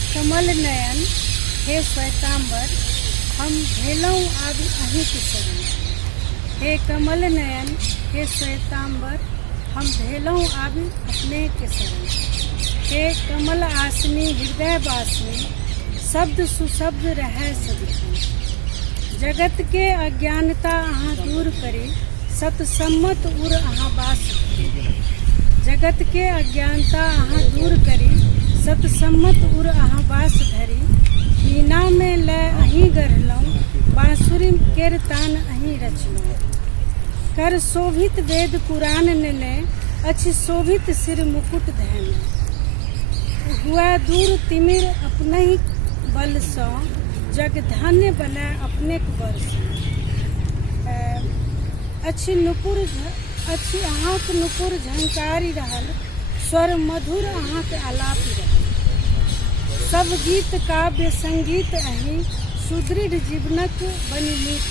कमल नयन हे श्वेतांबर हम भेलौं आबि अहीं के शरण। हे कमल नयन हे श्वेतांबर हम भेलौं आबि अपने के शरण। हे कमल आसनी हृदय वासनी शब्द सुशब्द रहै सदिखन। जगत के अज्ञानता अहाँ दूर करी सतसम्मत उर अहाँ वास करी। जगत के अज्ञानता अहाँ दूर करी सतसम्मत उर अहाँ वास धरी। वीणा में लय अहीं गढ़लौं बांसुरी केर तान अहीं रचलौं। कर शोभित वेद पुराण नेने अछि शोभित सिर मुकुट धैने। हुआ दूर तिमिर अपनहि बल सँ जग धन्य बनै अपनेक बल सँ। अछि अहाँक नुपुर झंकारी रहल स्वर मधुर अहाँक आलापी रहल। सब गीत काव्य संगीत अहीं सुदृढ़ जीवनक बनि नीक।